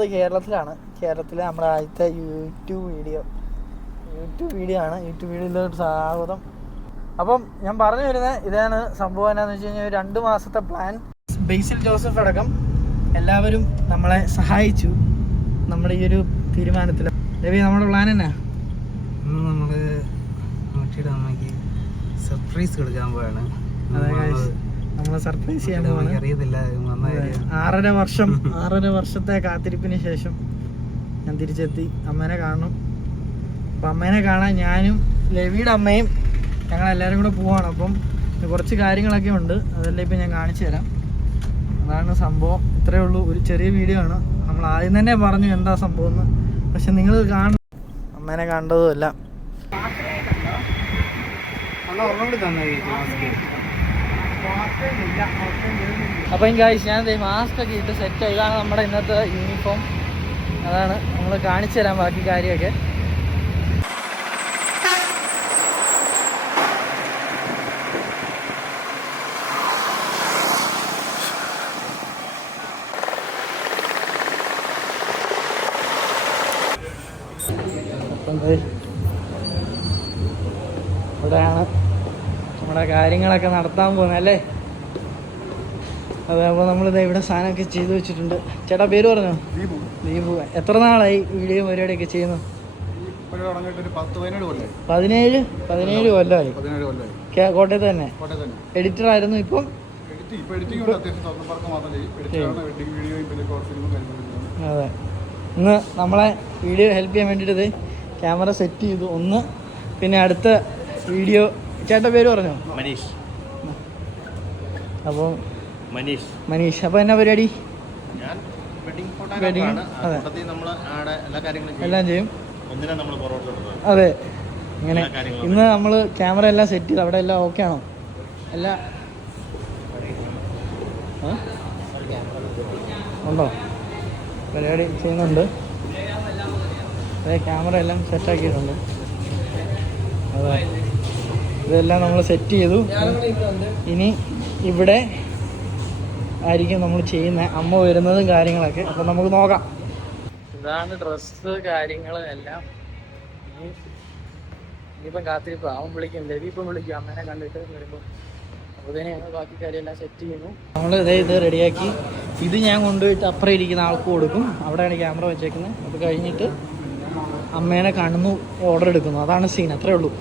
നമ്മളുള്ളത് കേരളത്തിലാണ്. കേരളത്തിലെ നമ്മുടെ ആദ്യത്തെ യൂട്യൂബ് വീഡിയോ ആണ്. യൂട്യൂബ് വീഡിയോയിലോട്ട് സ്വാഗതം. അപ്പം ഞാൻ പറഞ്ഞു വരുന്നത് ഇതാണ് സംഭവം. എന്നാന്ന് വെച്ച് കഴിഞ്ഞാൽ 2 മാസത്തെ പ്ലാൻ. ബേസിൽ ജോസഫ് അടക്കം എല്ലാവരും നമ്മളെ സഹായിച്ചു നമ്മുടെ ഈ ഒരു തീരുമാനത്തിൽ. രവി, നമ്മുടെ പ്ലാൻ എന്നാ? നമ്മൾ നോട്ടിയുടെ അമ്മയ്ക്ക് സർപ്രൈസ് കൊടുക്കാൻ പോവാണ്. നമ്മളെ സർപ്രൈസ് ചെയ്യാൻ പോവാണ്. അറിയത്തില്ല. 6.5 വർഷത്തെ കാത്തിരിപ്പിന് ശേഷം ഞാൻ തിരിച്ചെത്തി. അമ്മേനെ കാണണം. അപ്പം അമ്മേനെ കാണാൻ ഞാനും രവിയുടെ അമ്മയും ഞങ്ങളെല്ലാവരും കൂടെ പോവാണ്. അപ്പം കുറച്ച് കാര്യങ്ങളൊക്കെ ഉണ്ട്, അതെല്ലാം ഇപ്പം ഞാൻ കാണിച്ചു തരാം. അതാണ് സംഭവം. ഇത്രയേ ഉള്ളൂ. ഒരു ചെറിയ വീഡിയോ ആണ്. നമ്മൾ ആദ്യം തന്നെ പറഞ്ഞു എന്താ സംഭവം എന്ന്. പക്ഷെ നിങ്ങൾ കാണും, അമ്മേനെ കണ്ടതുമല്ല. അപ്പം ഗായ്സ്, ഞാൻ മാസ്ക് ഒക്കെ ഇട്ട് സെറ്റ്. ഇതാണ് നമ്മുടെ ഇന്നത്തെ യൂണിഫോം. അതാണ് നമ്മൾ കാണിച്ചു തരാം ബാക്കി കാര്യമൊക്കെ. ഇവിടെയാണ് നമ്മുടെ കാര്യങ്ങളൊക്കെ നടത്താൻ പോകുന്നത് അല്ലേ? അതെ. അപ്പോൾ നമ്മളിത് ഇവിടെ സാധനമൊക്കെ ചെയ്തു വെച്ചിട്ടുണ്ട്. ചേട്ടാ, പേര് പറഞ്ഞോ? ദീപു. എത്ര നാളായി വീഡിയോ പരിപാടിയൊക്കെ ചെയ്യുന്നു? 17 കൊല്ലമായി. കോട്ടയത്ത് തന്നെ എഡിറ്റർ ആയിരുന്നു. ഇപ്പം അതെ. ഇന്ന് നമ്മളെ വീഡിയോ ഹെൽപ്പ് ചെയ്യാൻ വേണ്ടിയിട്ട് ക്യാമറ സെറ്റ് ചെയ്തു ഒന്ന്. പിന്നെ അടുത്ത വീഡിയോ ചേട്ടൻ്റെ പേര് പറഞ്ഞോ? മനീഷ്. അപ്പോൾ മനീഷ്. അപ്പോൾ എന്നാ പരിപാടി? എല്ലാം ചെയ്യും. അതെ. ഇങ്ങനെ ഇന്ന് നമ്മൾ ക്യാമറ എല്ലാം സെറ്റ് ചെയ്തു. അവിടെ എല്ലാം ഓക്കെ ആണോ? എല്ലാം ഉണ്ടോ? പരിപാടി ചെയ്യുന്നുണ്ട്. അതെ, ക്യാമറ എല്ലാം സെറ്റാക്കിയിട്ടുണ്ട്. അതെ, ഇതെല്ലാം നമ്മൾ സെറ്റ് ചെയ്തു. ഇനി ഇവിടെ ആയിരിക്കും നമ്മൾ ചെയ്യുന്ന അമ്മ വരുന്നതും കാര്യങ്ങളൊക്കെ. അപ്പം നമുക്ക് നോക്കാം. ഇതാണ് ഡ്രസ്സ് കാര്യങ്ങൾ എല്ലാം. ഇനിയിപ്പം കാത്തിരിപ്പ്. അവൻ വിളിക്കും, രവി ഇപ്പം വിളിക്കും അമ്മേനെ കണ്ടിട്ട് വരുമ്പോൾ. അപ്പോൾ തന്നെ ഞങ്ങൾ ബാക്കി കാര്യമെല്ലാം സെറ്റ് ചെയ്യുന്നു. നമ്മൾ ഇത് റെഡിയാക്കി. ഇത് ഞാൻ കൊണ്ടുപോയിട്ട് അപ്പുറം ഇരിക്കുന്ന ആൾക്ക് കൊടുക്കും. അവിടെയാണ് ക്യാമറ വെച്ചേക്കുന്നത്. അത് കഴിഞ്ഞിട്ട് അമ്മേനെ കാണുന്നു, ഓർഡർ എടുക്കുന്നു. അതാണ് സീൻ. അത്രേ ഉള്ളൂ.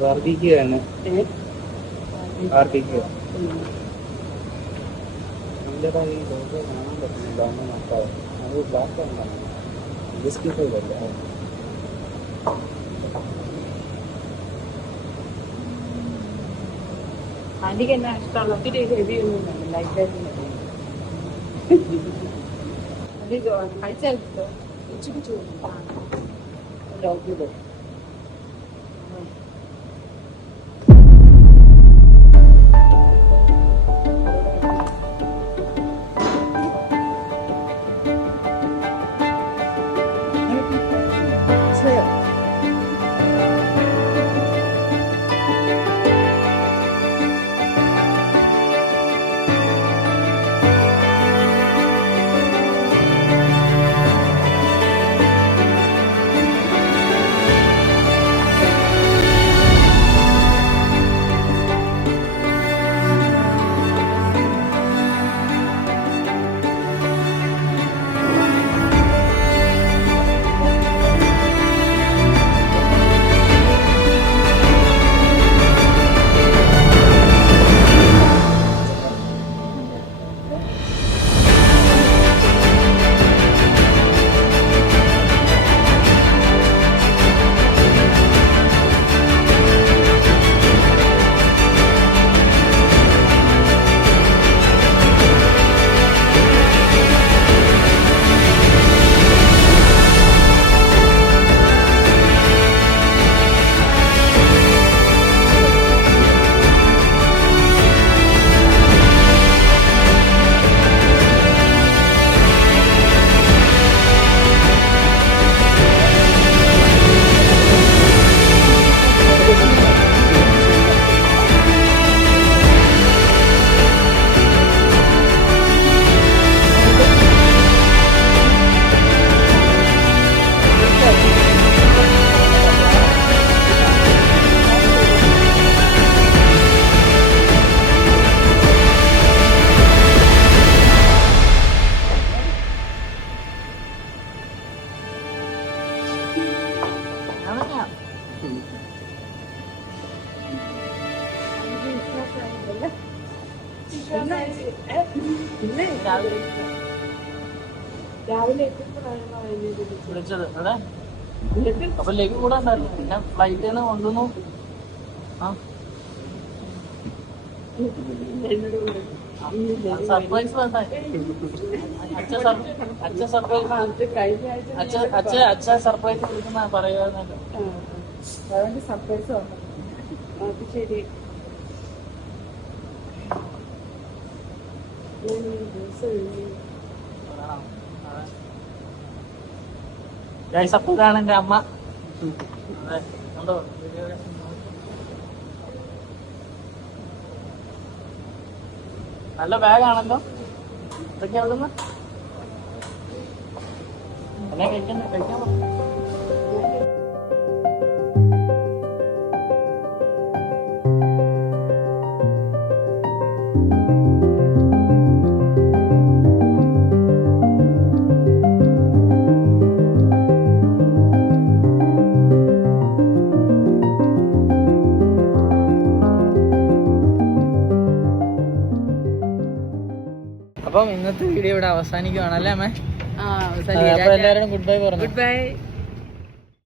വർദ്ധിക്കുകയാണ് വർദ്ധിക്കുക നമ്മുടേതായ ഈ ലോഗോ കാണാൻ പറ്റുന്നില്ല എന്ന് നോക്കാം അത് ബ്ലാക്ക് ആണ് ഡിസ്പ്ലേ ഇല്ല ആന്റിക്ക് എന്നാ ഇഷ്ടമുള്ള ഒത്തിരി ഹെവി ഒന്നും ലൈറ്റായിട്ട് കഴിച്ചാൽ ഇച്ചിരി ചോദിക്കും പിന്നെ രാവിലെ വിളിച്ചത് അതെ അപ്പൊ ലഘു കൂടെ ഉണ്ടായിരുന്നു പിന്നെ ഫ്ലൈറ്റിൽ നിന്ന് കൊണ്ടുവന്നു സർപ്രൈസ് വേണ്ട അച്ഛൻ സർപ്രൈസ് അച്ഛൻ സർപ്രൈസ് കൊടുക്കുന്ന പറയുവാന്നല്ലോ അതുകൊണ്ട് സർപ്രൈസ് വന്നു അത് ശരി അപ്പൊ ഇതാണ് എന്റെ അമ്മ നല്ല ബാഗാണല്ലോ ഇതൊക്കെ എവിടുന്ന് എല്ലാം കഴിക്കാൻ അപ്പം ഇന്നത്തെ വീഡിയോ ഇവിടെ അവസാനിക്കുവാണല്ലേ അമ്മേ? അപ്പൊ എല്ലാവരും ഗുഡ് ബൈ പറഞ്ഞു. Good bye.